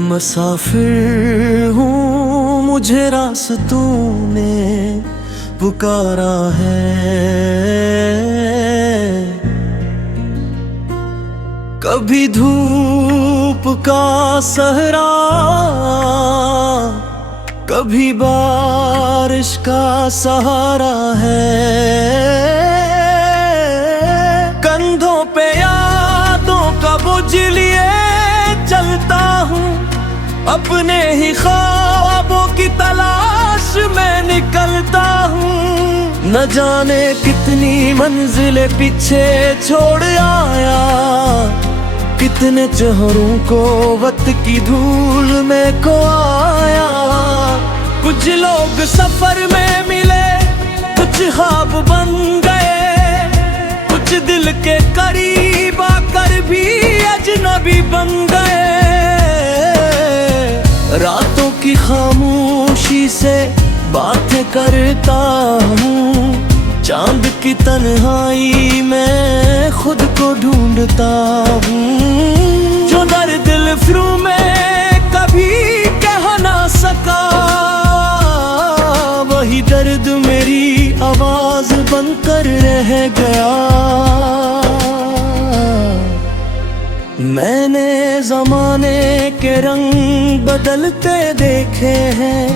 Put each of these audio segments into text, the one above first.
मुसाफिर हूँ, मुझे रास्तों ने पुकारा है। कभी धूप का सहरा, कभी बारिश का सहारा है। कंधों पे यादों का बोझ लिए चलता हूँ, अपने ही ख्वाबों की तलाश में निकलता हूँ। न जाने कितनी मंजिलें पीछे छोड़ आया, कितने चेहरों को वक्त की धूल में खोया। कुछ लोग सफर में मिले, कुछ ख्वाब बन गए, कुछ दिल के करीब आकर भी अजनबी बन गए। रातों की खामोशी से बातें करता हूँ, चांद की तन्हाई में खुद को ढूंढता हूँ। जो दर्द दिल फ्रू में कभी कह ना सका, वही दर्द मेरी आवाज बनकर रह गया। मैंने ज़माने के रंग बदलते देखे हैं,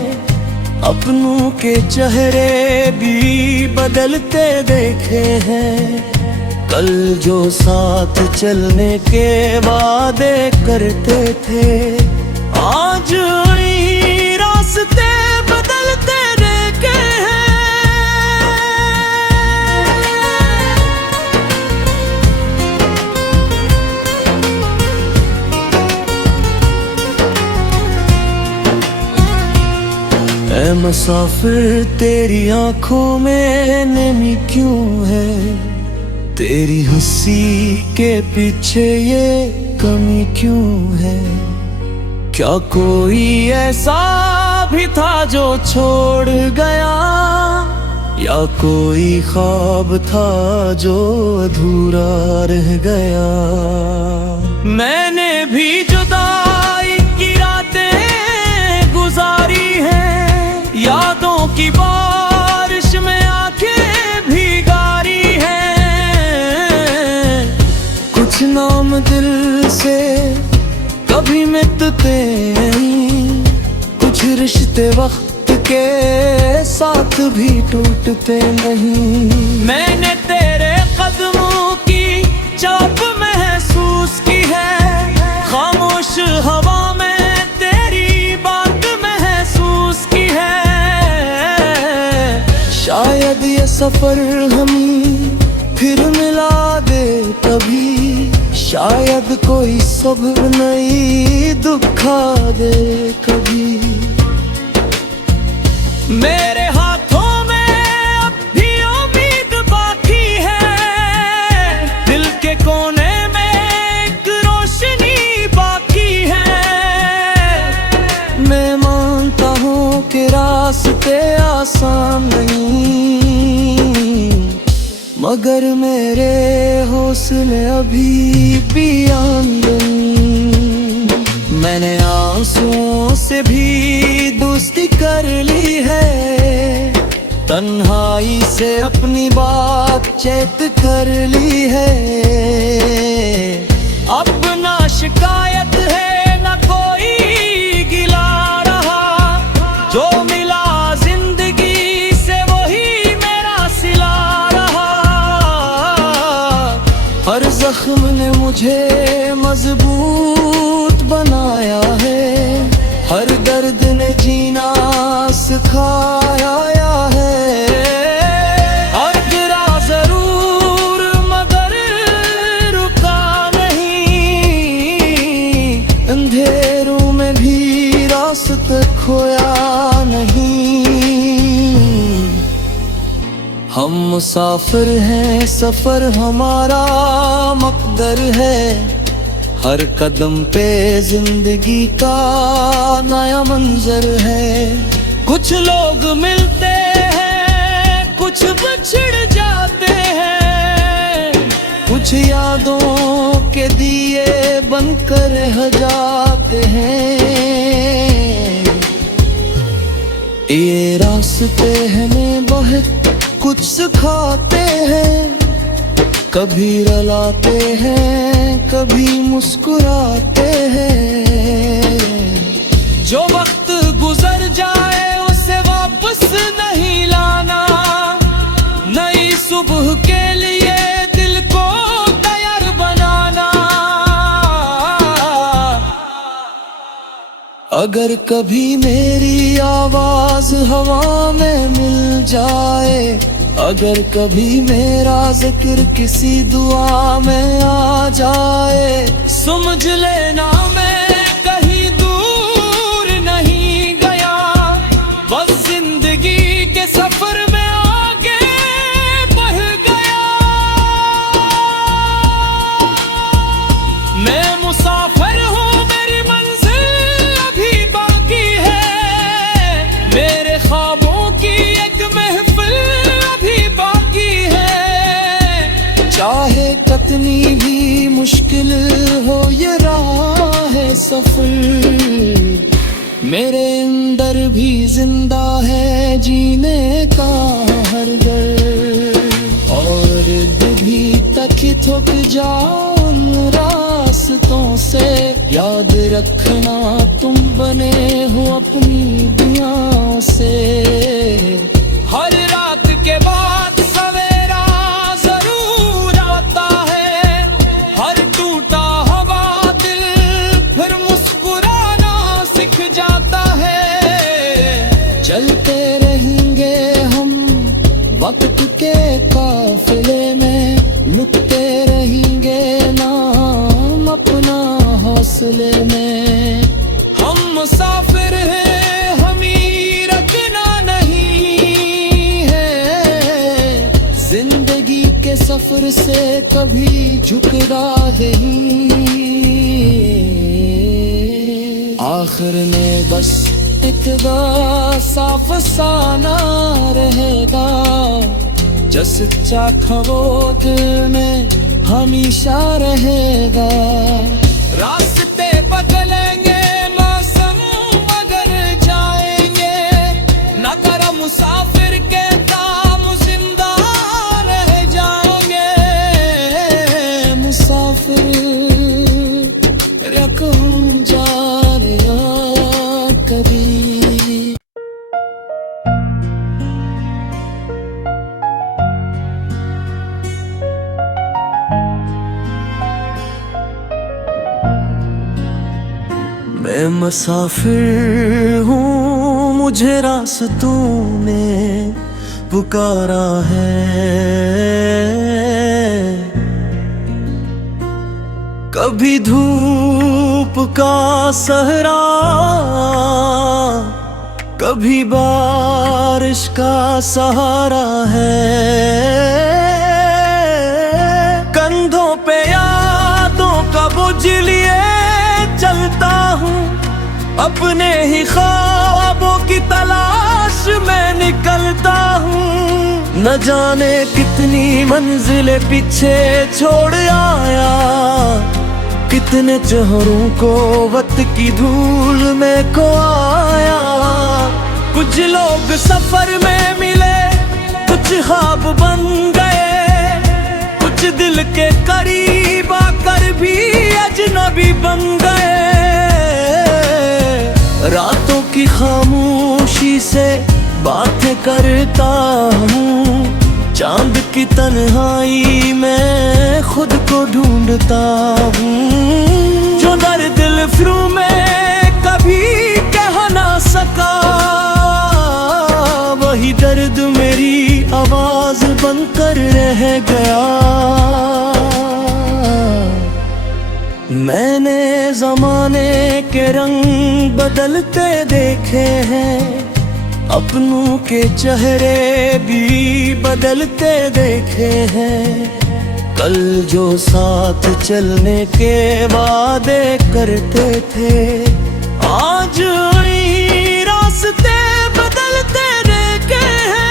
अपनों के चेहरे भी बदलते देखे हैं। कल जो साथ चलने के वादे करते थे, आज वही रास्ते बदलते देखे हैं। ऐ मुसाफिर, तेरी आंखों में नमी क्यों है? तेरी हंसी के पीछे ये कमी क्यों है? क्या कोई ऐसा भी था जो छोड़ गया, या कोई ख्वाब था जो अधूरा रह गया? मैंने भी जुदाई की रातें गुजारी हैं, यादों की बारिश में आंखें भिगारी हैं। कुछ नाम दिल से कभी मिटते नहीं, कुछ रिश्ते वक्त के साथ भी टूटते नहीं। मैंने तेरे कदमों की चाप महसूस की है, खामोश हवा में तेरी बात महसूस की है। शायद ये सफर हम फिर मिला दे कभी, शायद कोई सब्र नहीं दुखा दे कभी। मेरे हाथों में अब भी उम्मीद बाकी है, दिल के कोने में एक रोशनी बाकी है। मैं मानता हूँ कि रास्ते आसान नहीं, मगर मेरे हौसले अभी भी आंदनी। मैंने आंसुओं से भी दोस्ती कर ली है, तन्हाई से अपनी बातचीत कर ली है। अब ना शिकायत है ना कोई गिला रहा, जो मिला जिंदगी से वही मेरा सिला रहा। हर जख्म ने मुझे मजबूत बनाया है, हर दर्द ने जीना सिखाया है। और गिरा जरूर मगर रुका नहीं, अंधेरों में भी रास्ता खोया नहीं। हम मुसाफिर हैं, सफर हमारा मकदर है, हर कदम पे जिंदगी का नया मंजर है। कुछ लोग मिलते हैं, कुछ बिछड़ जाते हैं, कुछ यादों के दिए बनकर रह जाते हैं। ये रास्ते हमें बहुत कुछ सिखाते हैं, कभी रुलाते हैं कभी मुस्कुराते हैं। जो वक्त गुजर जाए उसे वापस नहीं लाना, नई सुबह के लिए दिल को तैयार बनाना। अगर कभी मेरी आवाज हवा में मिल जाए, अगर कभी मेरा जिक्र किसी दुआ में आ जाए, समझ लेना मैं कहीं दूर नहीं गया, बस जिंदगी के सफर में आगे बढ़ गया। मैं मुसाफिर हूँ, मेरी मंजिल अभी बाकी है, मेरे ख्वाबों की एक महफिल चाहे कितनी भी मुश्किल हो ये राह है सफर, मेरे अंदर भी जिंदा है जीने का हर दर। और भी तक थक जाओ रास्तों से, याद रखना तुम बने हो अपनी दुआओं से। हर रात के बाद चलते रहेंगे हम वक्त के काफिले में, लुटते रहेंगे नाम अपना हौसले में। हम मुसाफिर हैं, हमें रखना नहीं है, जिंदगी के सफर से कभी झुकना नहीं। आखिर में बस एक साफ साना रहेगा, जो सच्चा था वो दिल में हमेशा रहेगा। रास्ते बदलेंगे, मौसम बदल जाएंगे, न करो मुसाफिर के काम जिंदा रह जाएंगे। मुसाफिर रखूं जा कभी। मैं मुसाफिर हूँ, मुझे रास्तों ने पुकारा है, कभी धूप का सहरा, कभी बारिश का सहारा है। कंधों पे यादों का बोझ लिए चलता हूँ, अपने ही ख्वाबों की तलाश में निकलता हूँ। न जाने कितनी मंजिलें पीछे छोड़ आया, कितने चेहरों को वक्त की धूल में खोया। कुछ लोग सफर में मिले, कुछ ख्वाब बन गए, कुछ दिल के करीब आकर भी अजनबी बन गए। रातों की खामोशी से बातें करता हूँ, चांद की तन्हाई में खुद को ढूंढता हूँ। जो दर्द दिल फिरू में कभी कह ना सका, वही दर्द मेरी आवाज बनकर रह गया। मैंने जमाने के रंग बदलते देखे हैं, अपनों के चेहरे भी बदलते देखे हैं। कल जो साथ चलने के वादे करते थे, आज वही रास्ते बदलते देखे हैं।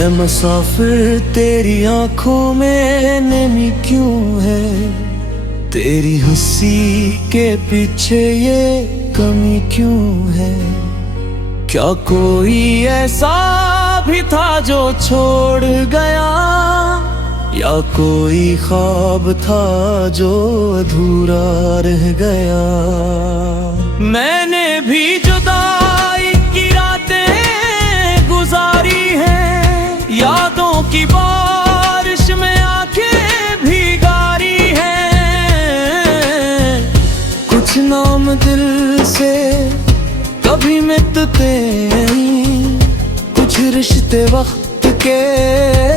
मैं मुसाफिर, तेरी आंखों में नमी क्यों है? तेरी हंसी के पीछे ये कमी क्यों है? क्या कोई ऐसा भी था जो छोड़ गया, या कोई ख्वाब था जो अधूरा रह गया? मैंने भी जुदाई की रातें गुजारी हैं, यादों की बारिश में आंखें भिगारी हैं। कुछ नाम दिल से कभी मिटते नहीं, कुछ रिश्ते वक्त के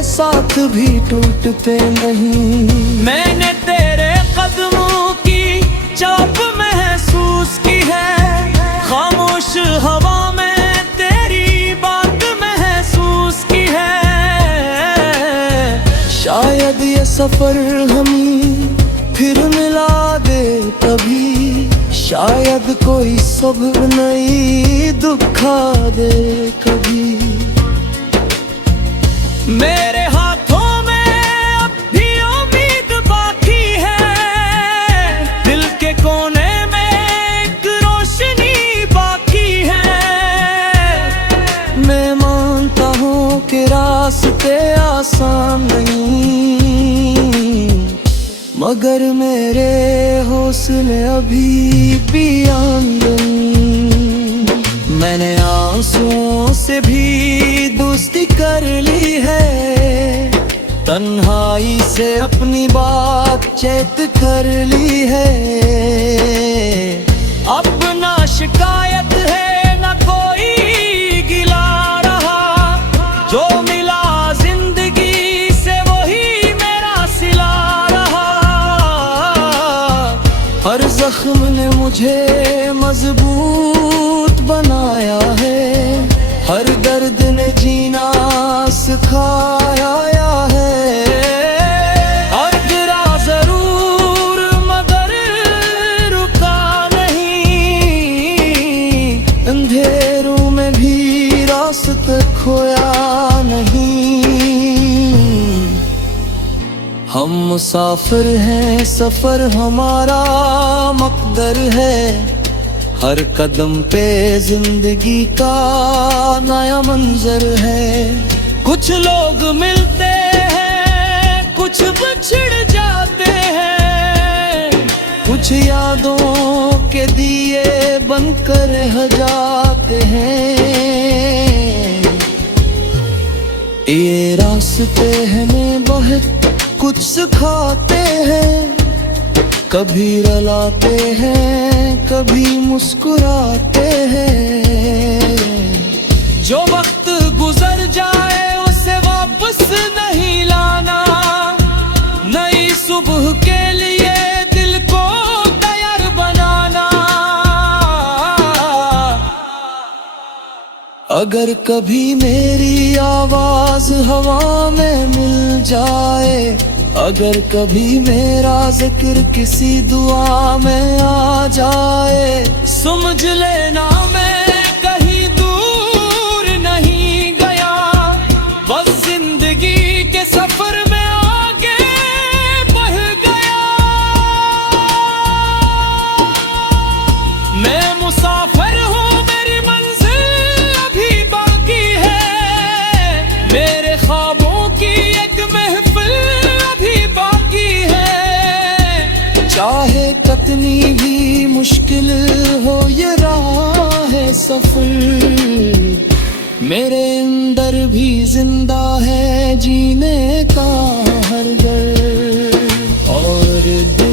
साथ भी टूटते नहीं। मैंने तेरे कदमों की चाप महसूस की है, खामोश हवा में तेरी बात महसूस की है। शायद ये सफर हमें फिर मिला दे कभी, शायद कोई सब्र नहीं दुखा दे कभी। मेरे हाथों में अब भी उम्मीद बाकी है, दिल के कोने में एक रोशनी बाकी है। मैं मानता हूँ कि रास्ते आसान नहीं, मगर मेरे हौसले अभी भी आंदनी। मैंने आंसुओं से भी दोस्ती कर ली है, तन्हाई से अपनी बातचीत कर ली है। अब ना शिकायत है ना कोई गिला रहा, जो मिला जिंदगी से वही मेरा सिला रहा। हर जख्म ने मुझे मजबूत बनाया है, हर दर्द ने जीना सिखाया है। और गिरा जरूर मगर रुका नहीं, अंधेरों में भी रास्ता खोया नहीं। हम मुसाफिर हैं, सफर हमारा मकदर है, हर कदम पे जिंदगी का नया मंजर है। कुछ लोग मिलते हैं, कुछ बिछड़ जाते हैं, कुछ यादों के दिए बनकर रह जाते हैं। ये रास्ते हमें बहुत कुछ सिखाते हैं, कभी रुलाते हैं कभी मुस्कुराते हैं। जो वक्त गुजर जाए उसे वापस नहीं लाना, नई सुबह के लिए दिल को तैयार बनाना। अगर कभी मेरी आवाज हवा में मिल जाए, अगर कभी मेरा जिक्र किसी दुआ में आ जाए, समझ लेना मैं कहीं दूर नहीं गया, बस जिंदगी के सफर में आगे बढ़ गया। मैं मुसाफिर हूँ, मेरी मंजिल अभी बाकी है, मेरे ख्वाबों की एक महफिल चाहे कितनी भी मुश्किल हो ये राह है सफर, मेरे अंदर भी जिंदा है जीने का हर घर। और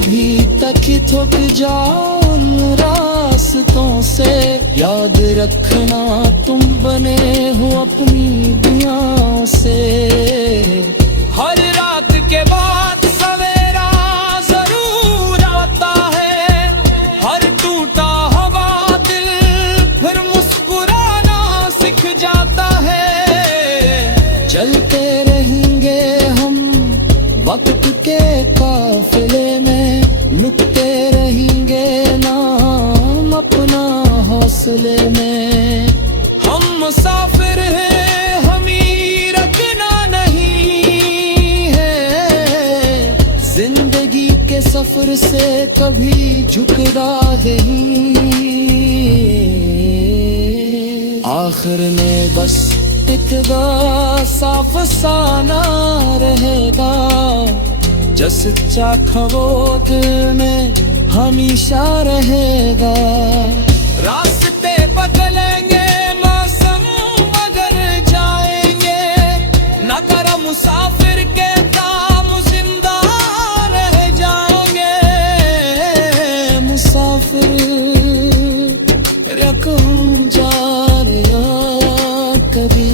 भी तक थक जाओ उन रास्तों से, याद रखना तुम बने हो अपनी दुआओं से। हर रात के बाद चलते रहेंगे हम वक्त के काफिले में, लुटते रहेंगे नाम अपना हौसले में। हम मुसाफिर हैं, हम ही रखना मुसाफिर से कभी झुकदा नहीं, आखिर में बस इतना साफ साना रहेगा, जो सच्चा खवो दिल में हमेशा रहेगा। रास्ते बदलेंगे, मौसम मगर जाएंगे, न करो मुसाफिर के काम जिंदा रह जाएंगे। मुसाफिर रखूं जा रहा कभी।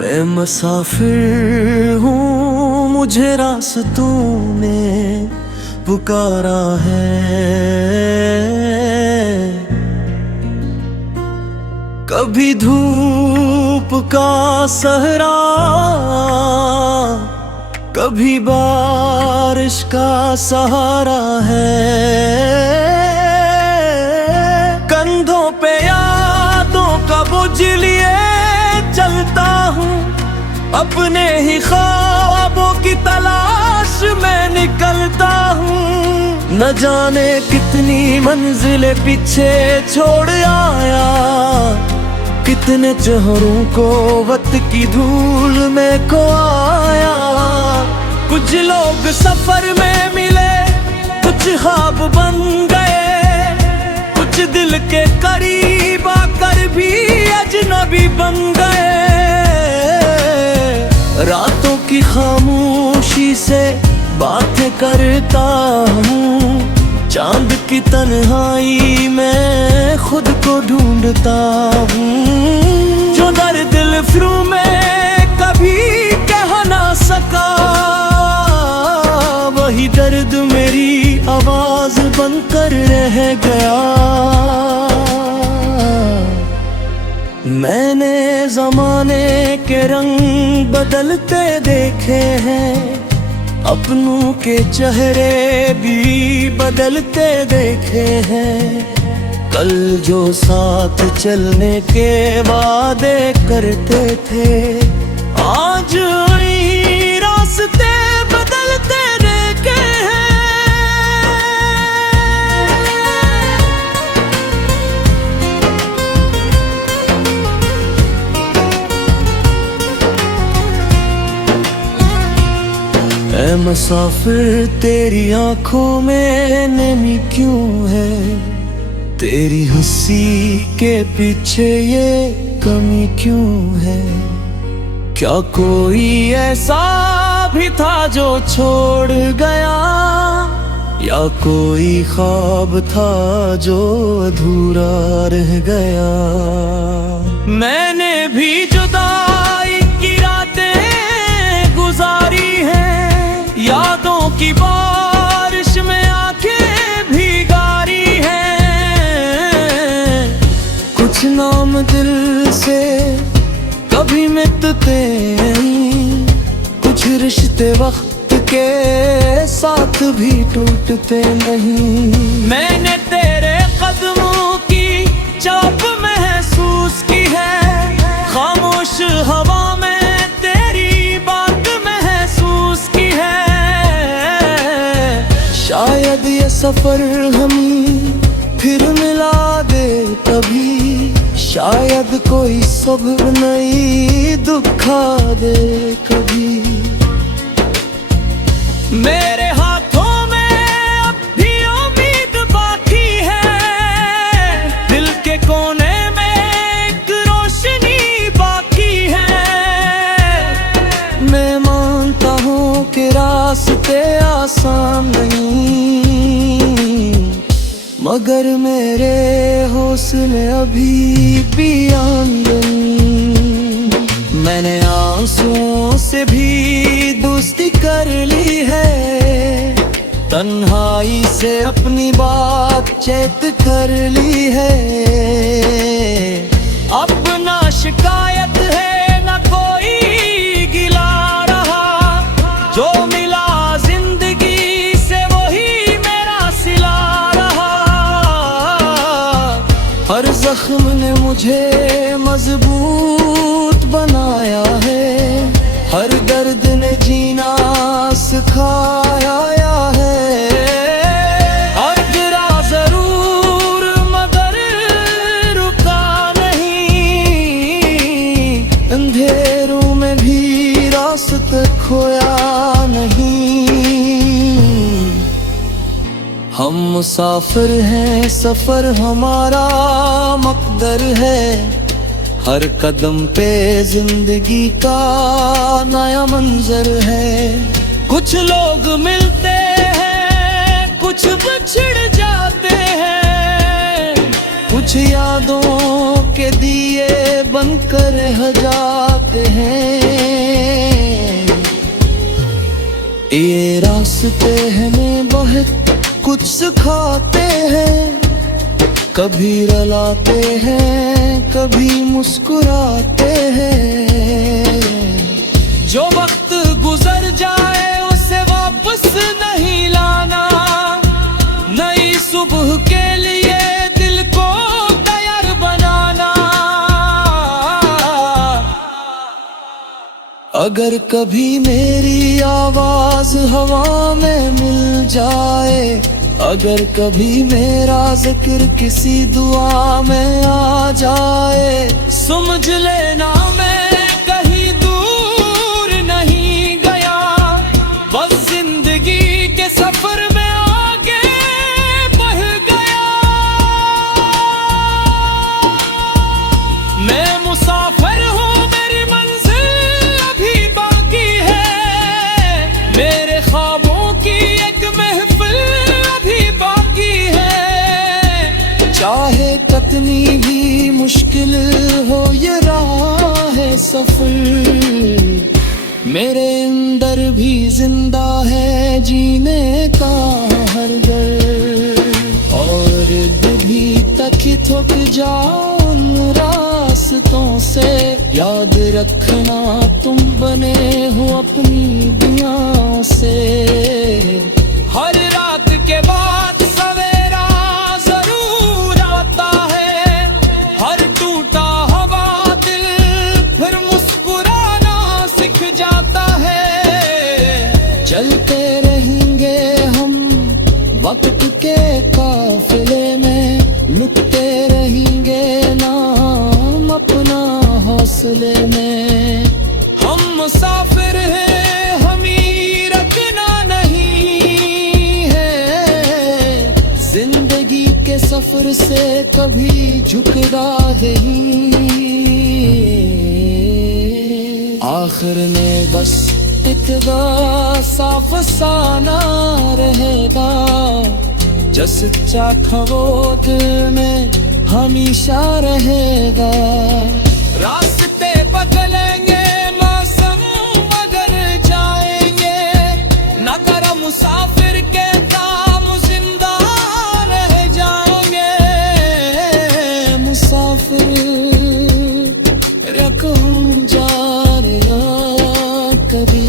मैं मुसाफिर हूँ, मुझे रास्तों में पुकारा है। कभी धूप का सहरा, कभी बारिश का सहारा है। कंधों पे यादों का बोझ लिए चलता हूँ, अपने ही ख्वाबों की तलाश में निकलता हूँ। न जाने कितनी मंजिलें पीछे छोड़ आया, कितने चेहरों को वक्त की धूल में खोया। कुछ लोग सफर में मिले, कुछ ख्वाब बन गए, कुछ दिल के करीब आकर भी अजनबी बन गए। रातों की खामोशी से बातें करता हूँ, चांद की तन्हाई में खुद को ढूंढता हूँ। जो दर्द दिल फ्रू में कभी कह ना सका, वही दर्द मेरी आवाज बनकर रह गया। मैंने ज़माने के रंग बदलते देखे हैं, अपनों के चेहरे भी बदलते देखे हैं। कल जो साथ चलने के वादे करते थे, आज वही रास्ते बदलते देखे हैं। ऐ मुसाफिर, तेरी आंखों में नमी क्यों है? तेरी हंसी के पीछे ये कमी क्यों है? क्या कोई ऐसा भी था जो छोड़ गया, या कोई ख्वाब था जो अधूरा रह गया? मैंने भी जुदाई की रातें गुजारी हैं, यादों की बारिश में आंखें भिगारी हैं। कुछ नाम दिल से कभी मिटते नहीं, कुछ रिश्ते वक्त के साथ भी टूटते नहीं। मैंने तेरे कदमों की चाप महसूस की है, खामोश हवा में तेरी बात महसूस की है। शायद ये सफर हमें फिर मिला दे कभी, शायद कोई सब्र नहीं दुखा दे कभी। मेरे हाथों में अब भी उम्मीद बाकी है, दिल के कोने में एक रोशनी बाकी है। मैं मानता हूँ कि रास्ते आसान नहीं, मगर मेरे हौसले अभी भी आंदन। मैंने आंसुओं से भी दोस्ती कर ली है, तन्हाई से अपनी बातचीत कर ली है। अब ना शिकायत है ना कोई गिला रहा, जो मिला जिंदगी से वही मेरा सिला रहा। जख्म ने मुझे मजबूत बनाया है, हर दर्द ने जीना सिखाया है। और गिरा जरूर मगर रुका नहीं, अंधेरों में भी रास्ता खोया नहीं। हम मुसाफिर हैं, सफर हमारा मकदर है, हर कदम पे जिंदगी का नया मंजर है। कुछ लोग मिलते हैं, कुछ बिछड़ जाते हैं, कुछ यादों के दिए बनकर रह जाते हैं। ये रास्ते हमें बहुत कुछ सिखाते हैं, कभी रुलाते हैं, कभी मुस्कुराते हैं। जो वक्त गुजर जाए उसे वापस नहीं लाना, नई सुबह के लिए दिल को तैयार बनाना। अगर कभी मेरी आवाज हवा में मिल जाए, अगर कभी मेरा जिक्र किसी दुआ में आ जाए, समझ लेना मैं कहीं दूर नहीं गया, बस जिंदगी के सफर में आगे बढ़ गया। मैं मुसाफिर हूँ, मेरी मंजिल अभी बाकी है, मेरे ख्वाबों की एक महफिल चाहे कितनी भी मुश्किल हो ये राह है सफर, मेरे अंदर भी जिंदा है जीने का हर दर। और भी तक थक जाऊं रास्तों से, याद रखना तुम बने हो अपनी दुआ से। हर रात के बाद सवेरा जरूर आता है, हर टूटा हुआ दिल फिर मुस्कुराना सीख जाता है। चलते रहेंगे हम वक्त के काफिले में, लुटते रहेंगे नाम अपना हौसले में। हम मुसाफिर हैं, हमें रखना नहीं है, जिंदगी के सफर से कभी झुकना नहीं। आखिर में बस इतना साफ साना रहेगा, जो सच्चा था वो दिल में हमेशा रहेगा। रास्ते बदलेंगे, मौसम बदल जाएंगे, ना करो मुसाफिर के काम जिंदा रह जाएंगे। मुसाफिर रखूं जा रहा कभी।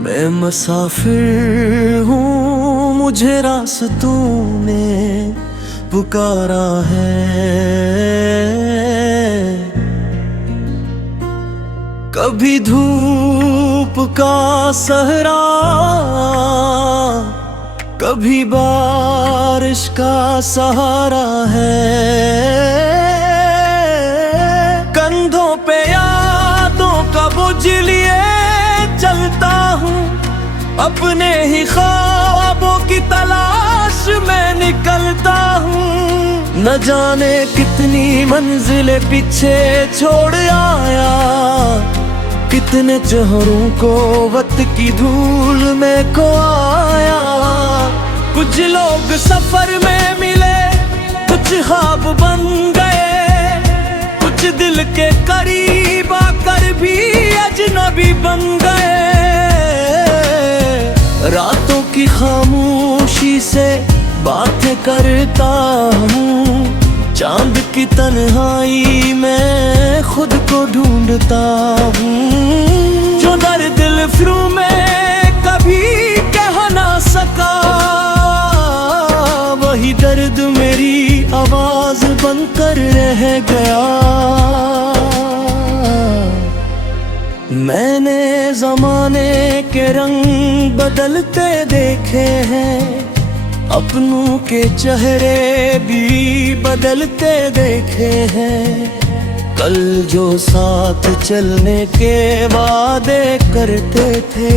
मैं मुसाफिर हूँ, मुझे रास्तों ने पुकारा है। कभी धूप का सहरा, कभी बारिश का सहारा है। कंधों पे यादों का बोझ लिए चलता हूँ, अपने ही ख्वाबों की तलाश में निकलता हूँ। न जाने कितनी मंजिलें पीछे छोड़ आया, कितने चेहरों को वक्त की धूल में खोया। कुछ लोग सफर में मिले, कुछ ख्वाब बन गए, कुछ दिल के करीब आकर भी अजनबी बन गए। रातों की खामोशी से बातें करता हूँ, चांद की तन्हाई में खुद को ढूंढता हूँ, जो दर्द दिल फिरू में कभी कह ना सका, वही दर्द मेरी आवाज बनकर रह गया। मैंने जमाने के रंग बदलते देखे हैं, अपनों के चेहरे भी बदलते देखे हैं। कल जो साथ चलने के वादे करते थे,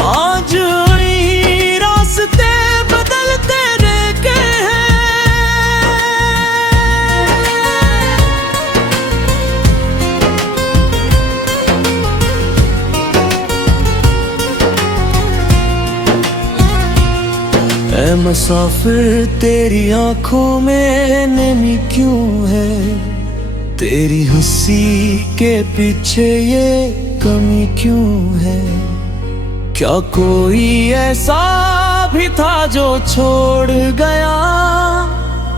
आज वही रास्ते बदलते देखे हैं। ऐ मुसाफिर तेरी आंखों में नमी क्यों है, तेरी हंसी के पीछे ये कमी क्यों है। क्या कोई ऐसा भी था जो छोड़ गया,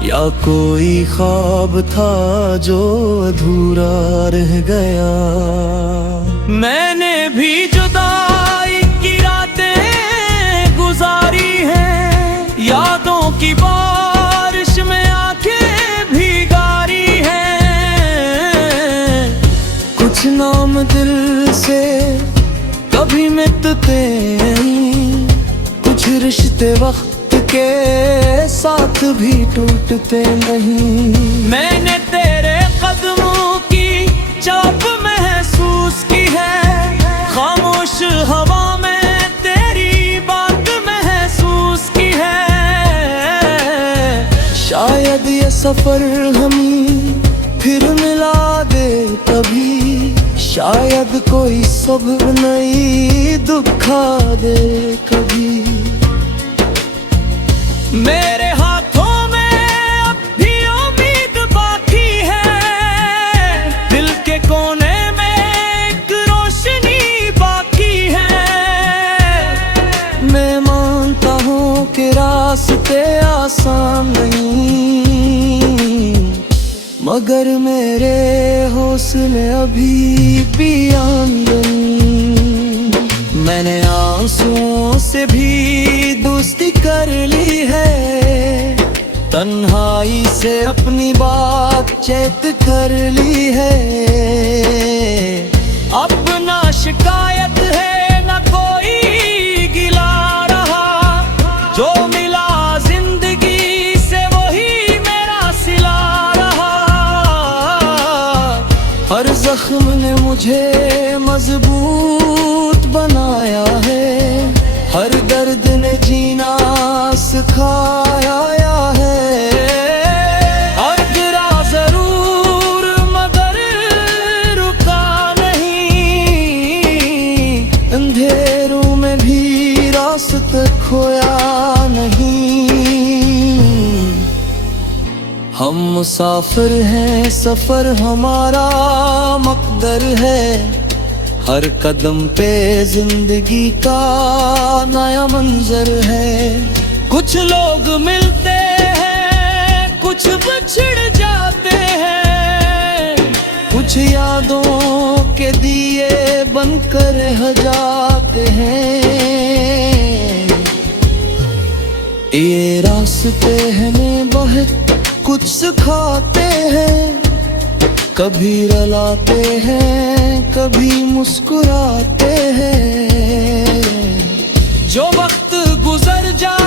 या कोई ख्वाब था जो अधूरा रह गया। मैंने भी जुदाई की रातें गुजारी हैं, यादों की बारिश में आंखें भिगारी हैं। कुछ नाम दिल से कभी मिटते नहीं, कुछ रिश्ते वक्त के साथ भी टूटते नहीं। मैंने तेरे कदमों की चाप महसूस की है, खामोश हवा में तेरी बात महसूस की है। शायद ये सफर हमें फिर मिला दे कभी, शायद कोई सब्र नहीं दुखा दे कभी। मेरे हाथों में अब भी उम्मीद बाकी है, दिल के कोने में एक रोशनी बाकी है। मैं मानता हूँ कि रास्ते आसान नहीं, मगर मेरे हौसले अभी भी आंदनी। मैंने आंसुओं से भी दोस्ती कर ली है, तन्हाई से अपनी बातचीत कर ली है। अब ना शिकायत है ना कोई गिला रहा, जो मिला जिंदगी से वही मेरा सिला रहा। हर जख्म ने मुझे मजबूत बनाया है, हर दर्द ने जीना सिखाया है। और गिरा जरूर मगर रुका नहीं, अंधेरों में भी रास्ता खोया नहीं। हम मुसाफिर हैं, सफर हमारा मकदर है, हर कदम पे जिंदगी का नया मंजर है। कुछ लोग मिलते हैं, कुछ बिछड़ जाते हैं, कुछ यादों के दिए बनकर रह जाते हैं। ये रास्ते हमें बहुत कुछ सिखाते हैं, कभी रुलाते हैं कभी मुस्कुराते हैं। जो वक्त गुजर जाए